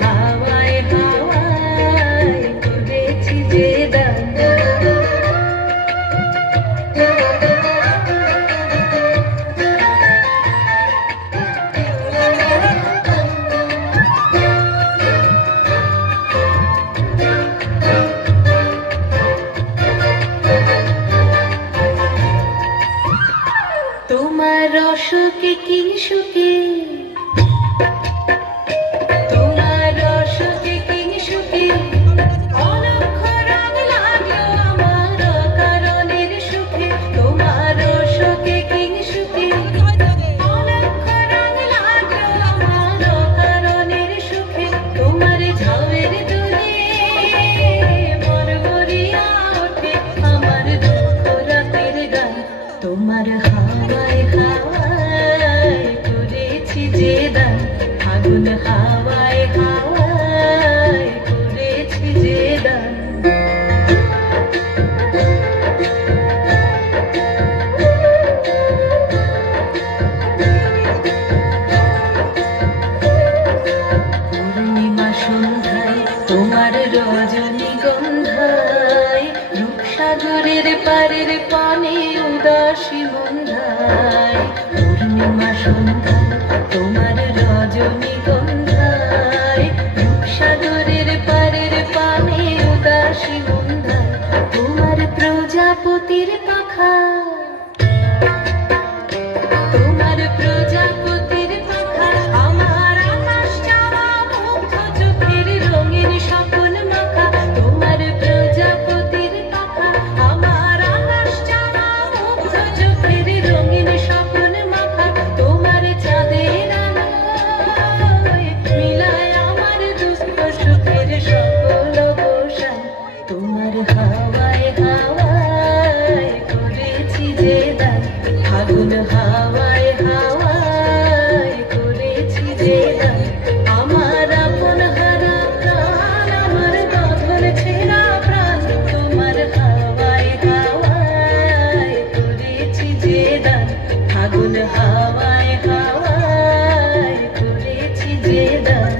হাওয়ায় হাওয়ায় করেছি যে দান। তোমার অসুখে কি সুখে, তোমার অসুখে কি সুখে অলক্ষ রং লাগলো আমার কারণের সুখে। তোমার অসুখে কি সুখে অলক্ষ রং লাগলো আমার কারণের সুখে। তোমার ঝাউয়ের দোলে মন ভরিয়া ওঠে আমার দুঃখ রাতের গান। তোমার হাওয়ায় হাওয়ায় করেছি যে দান, ফাগুন হাওয়ায় হাওয়ায় করেছি যে দান। পূর্ণিমা সন্ধ্যায় তোমার রজনীগন্ধায়, রূপসাগরের পারের পানে উদাসী মন্ধায়। পূর্ণিমা সন্ধ্যায় তোমার রজনীগন্ধায়, রূপসাগরের পারের পানে উদাসী মন্ধায়। তোমার প্রজাপতির পাখা, তোমার প্রজাপতির পাখা আমার আকাশ চাওয়া মুগ্ধ চোখের রঙিন স্বপ্ন মাখা। তোমার প্রজাপতির পাখা আমার আকাশ চাওয়া মুগ্ধ চোখের রঙিন স্বপ্ন মাখা। তোমার চাঁদের আলোয় মিলায় আমার দুঃখ সুখের সকল অবসান। তোমার হাওয়ায় হাওয়ায় করেছি যে দান, ফাগুন হাওয়ায় হাওয়ায় করেছি যে দান। আমার আপন হারা প্রাণ, আমার বাঁধন ছেঁড়া প্রাণ, তোমার হাওয়ায় হাওয়ায় করেছি যে দান, ফাগুন হাওয়ায় হাওয়ায় করেছি যে দান।